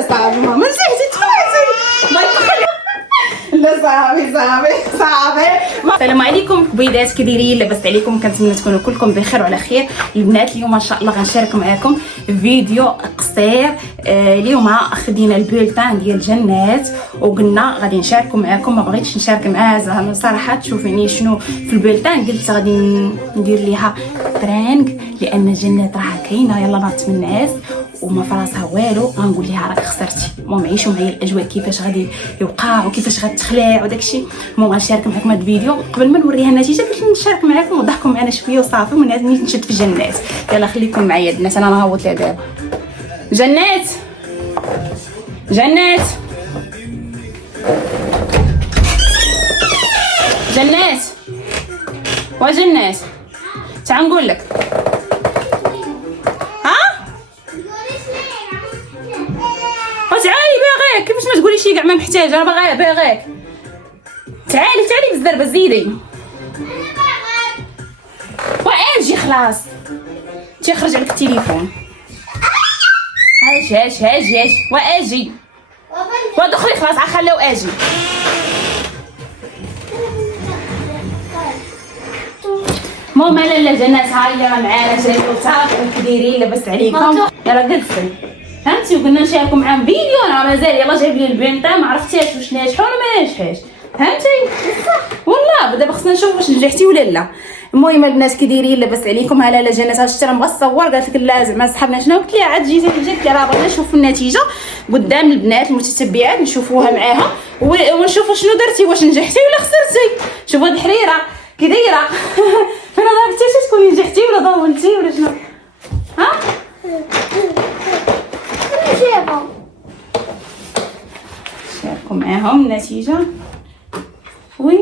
لا صافي ماما نجحتي تفرحتي. لا صافي. السلام عليكم كبيدات، كي دايرين؟ لاباس عليكم؟ كنتمنى تكونوا كلكم بخير وعلى خير. البنات اليوم ان شاء الله غنشارك معكم فيديو قصير. اليوم خدينا البولتان ديال جنات وقلنا غادي نشاركوا معكم. ما بغيتش نشارك معها زعما صراحه تشوفيني شنو في البولتان، قلت غادي ندير ليها برانك لان جنات راه كاينه يلا ناضت من النعاس وما فراسها والو. غنقول لها راك خسرتي. المهم عيشوا معايا الاجواء كيفاش غادي يوقع وكيفاش غتخلع وداكشي. المهم غنشارك معكم هذا الفيديو قبل ما نوريها النتيجه، باش نشارك معكم وضحكوا معنا شويه وصافي ونزيد نشد في جنات. يلا خليكم معايا البنات، انا نهوط لها دابا. جنات جنات جنات وجنات تعال نقول لك. تعالي باغيك، كيفاش ما تقوليش كاع ما محتاجه، انا باغيك. تعالي بالزربه زيدي. واجي خلاص تيخرج عليك التليفون. هاج واجي ودخلي خلاص خليو اجي. ماما لا جنات هاي راه معانا جاي وصافي كديرين لاباس عليكم. يلا قلتي فهمتي وقلنا نشاركوا معاهم فيديو. انا مازال يلا جايب لي البنطه ما عرفتيش واش ناجحه ولا ما ناجحش، فهمتي والله. دابا خصنا نشوف واش نجحتي ولا لا. المهم البنات كي دايرين لاباس عليكم؟ ها لا جنات شتي راه بغات تصور، قالت لك لا زعما صحابنا شنو. قلت لها عاد جيتي قلت لها راه بغينا نشوفوا النتيجه قدام البنات المتتبعات، نشوفوها معاها ونشوفوا شنو درتي، واش نجحتي ولا خسرتي. شوفوا هاد الحريره كي دايره فين ضربتي تكوني نجحتي ولا ضولتي ولا شنو. ها شاركوا معاهم النتيجة. ويلي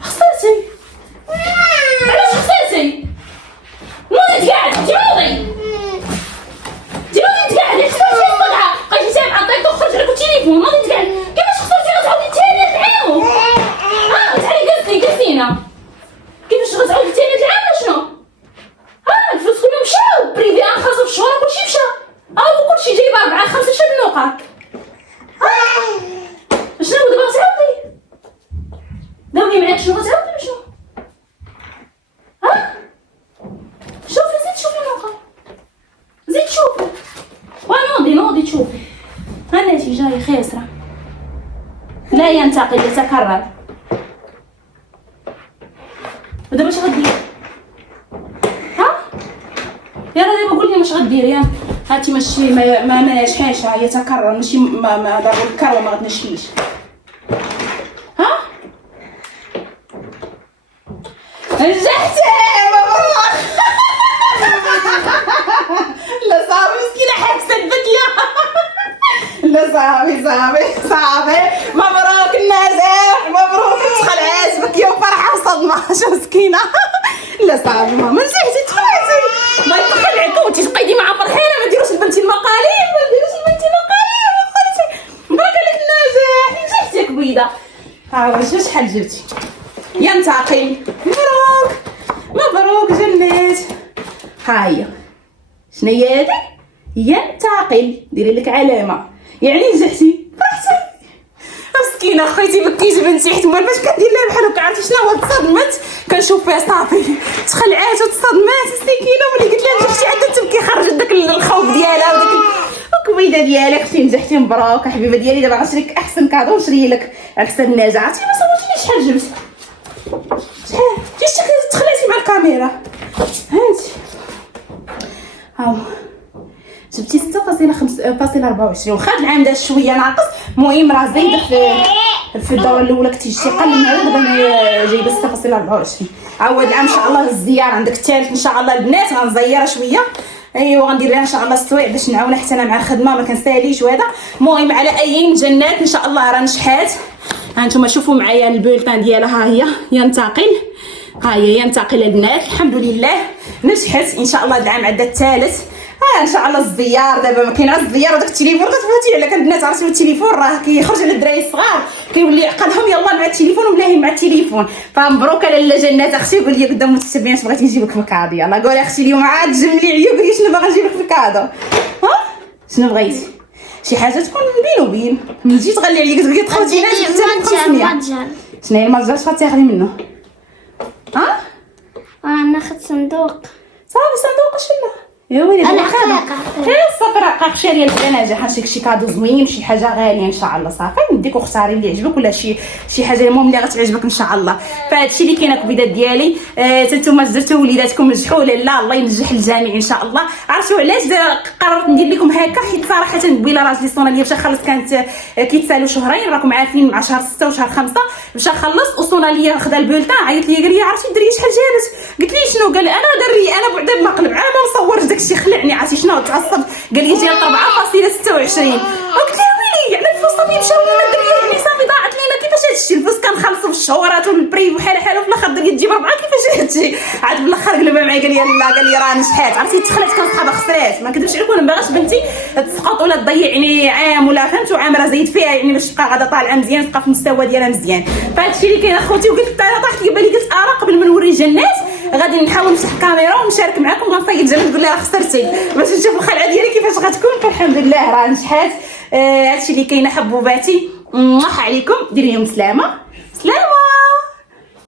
خسرتي. علاش خسرتي؟ نوضي تقعد تنوضي تقعد. خسرتي الصدعة بقيتي سامعة عطيك وخرج لك التليفون. نوضي تقعد. كيفاش خسرتي؟ غتعاودي تاني العام. تعالي قلتينا كيفاش غتعاودي تاني العام ولا شنو؟ الفلوس كلهم مشاو بريفي خاصو في الشهور كلشي مشى. وكلشي جايبه 4 5 النقط. شنو دابا غتعاودي؟ داولي معاك شنو غتعاودي شنو؟ شوفي شوفي النقط، زيد شوفي ونوضي تشوفي. ها النتيجه هي خاسره. لا ينتقل يتكرر. ودابا اش غديري؟ يلا دابا قولي واش غديري. هاتي ماشي ما ناجحاش يتكرر، ماشي ما ضروري الكروه ما غتنشفيش. نجحتي مبروك. لا صافي مسكينه حبست البكيه. لا صافي مبروك النجاح، مبروك تخلعات بكيه وفرحه وصدمه. شو مسكينه. لا صافي ماما نجحتي تفرحتي. بغيت نخلعك وانتي تبقاي مع فرحانه. ما ديروش لبنتي المقاليب برك عليك النجاح. نجحتي كبيده. واش شحال جبتي؟ ينتقل. مبروك جنات. هاهي شنو هي هذه؟ ينتقل. ديري لك علامه يعني نجحتي فرحتي. مسكينه خويتي بكيتي بنتي حيت فاش كندير لها بحال هكا عرفتي شنو هو تصدمت. كنشوف فيها صافي تخلعات وتصدمات مسكينه. ملي قلت لها نجحتي عاد تبكي. خرجت داك الخوف ديالها وداك الكبيده ديالك. اختي نجحتي مبروك حبيبه ديالي. دابا غنشري لك احسن كادو ونشري لك على حساب النجاح. عرفتي ما صورتينيش شحال جبت. شحال تخلعتي مع الكاميرا. هانتي هاو جبتي 6.24. واخا العام داز شويه ناقص. المهم راه زايده في الدوره الاولى كنتي جبتي قل من هذا. دابا جايبه 6.24. عاود العام ان شاء الله الزياره عندك الثالث ان شاء الله البنات غنزيرها شويه. ايوا غندير لها ان شاء الله السوايع باش نعاونها حتى انا مع الخدمه ما كنساليش وهذا. المهم على اي جنات ان شاء الله راه نجحات. ها انتم شوفوا معايا البولتان ديالها. ها هي ينتقل. ها هي ينتقل البنات. الحمد لله نجحت ان شاء الله. العام عدى الثالث. ان شاء الله الزيار. دابا ما كاين غير الزيار وداك التليفون كتفوتي على البنات. عرفتي التليفون راه كيخرج على الدراري الصغار كيولي عقلهم يلا مع التليفون وملاهين مع التليفون. فمبروك لاله جنات اختي. قولي لي قدام المتتبعين بغيتي نجيب لك في الكادو. يلا قولي اختي اليوم عاد جملي عليا قولي شنو باغا نجيب لك في الكادو. شنو بغيتي؟ شي حاجه تكون بين وبين. من جيت غالي عليك تقولي تخوتي ناس 3500. شنو هي المتجر غتاخدي منه؟ ها ناخذ صندوق. صافي صندوق شلا يا ويلي غير الصفر رقاق شاريه للبنات حاشيك شي كادو زوين شي حاجه غاليه ان شاء الله. صافي نديك واختاري اللي يعجبك ولا شي حاجه المهم اللي غتعجبك ان شاء الله. فهاد الشيء اللي كاين الكبيدات ديالي. نتوما جدرتوا وليداتكم نجحوا لا الله ينجح الجميع ان شاء الله. عرفتوا علاش قررت ندير لكم هكا؟ حيت صراحه قبيله راجلي صوناليه باش نخلص كانت كيتسالوا شهرين راكم عارفين مع شهر 6 وشهر 5 باش نخلص وصوناليه خدا البولتان عيط لي قال لي عرفتي الدريه شحال جابت؟ قلت لي شنو؟ قال انا دري انا بعدا مقلب عام ما نصورش داكشي خلعني عرفتي شنو تعصب قال لي جاب 4.26 قلت له ويلي يعني الفلوس صافي مشاو لنا الدريه يعني صافي ضاعت لينا كيفاش هادشي الفلوس كنخلصوا بالشهورات والبري وحال وفي الاخر الدريه تجيب 4 كيفاش هادشي عاد في الاخر قلبها معايا قال لي لا قال لي راه نجحات عرفتي تخلات كنصحابها خسرات ما كنتش عليكم ما باغاش بنتي تسقط ولا تضيع يعني عام ولا فهمتوا عام راه زايد فيها يعني باش تبقى غادا طالعه مزيان تبقى في المستوى ديالها مزيان. فهادشي اللي كاين اخوتي وقلت انا طاحت لي بالي قلت قبل ما نوري الناس غادي نحاول نفتح كاميرا ونشارك معكم غنصيد جنى نقول لها خسرتي باش نشوف الخلعه ديالي كيفاش غتكون. فالحمد لله راه نجحات. هادشي اللي كاين حبوباتي. عليكم ديروا لهم سلامه.